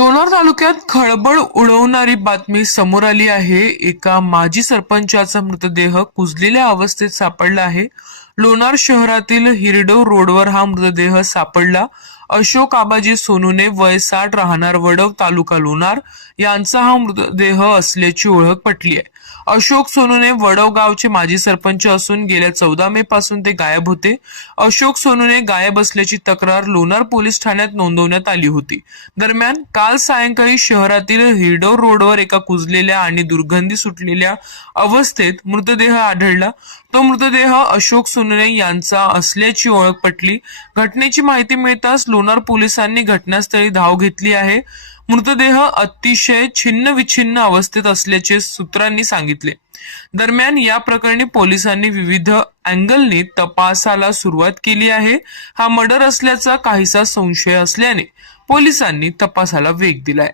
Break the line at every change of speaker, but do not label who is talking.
लोणार तालुक्यात खळबळ उडवणारी बातमी समोर आली आहे. एका माजी सरपंचाचा मृतदेह कुजलेल्या अवस्थेत सापडला आहे. लोणार शहरातील हिरडव रोडवर हा मृतदेह सापडला. अशोक आबाजी सोनूने वय साठ राहणार वडव तालुका लोणार यांचा हा मृतदेह असल्याची ओळख पटली आहे. अशोक सोनूने वडव गावचे माजी सरपंच असून गेल्या चौदा मे पासून ते गायब होते. अशोक सोनूने गायब असल्याची तक्रार लोणार पोलीस ठाण्यात नोंदवण्यात आली होती. दरम्यान काल सायंकाळी शहरातील हिरडोर रोडवर एका कुजलेल्या आणि दुर्गंधी सुटलेल्या अवस्थेत मृतदेह आढळला. तो मृतदेह अशोक सोनूने यांचा असल्याची ओळख पटली. घटनेची माहिती मिळताच लोणार पोलिसांनी घटनास्थळी धाव घेतली आहे. मृतदेह अतिशय छिन्न विछिन्न अवस्थेत असल्याचे सूत्रांनी सांगितले. दरम्यान या प्रकरणी पोलिसांनी विविध अँगलनी तपासाला सुरुवात केली आहे. हा मर्डर असल्याचा काहीसा संशय असल्याने पोलिसांनी तपासाला वेग दिलाय.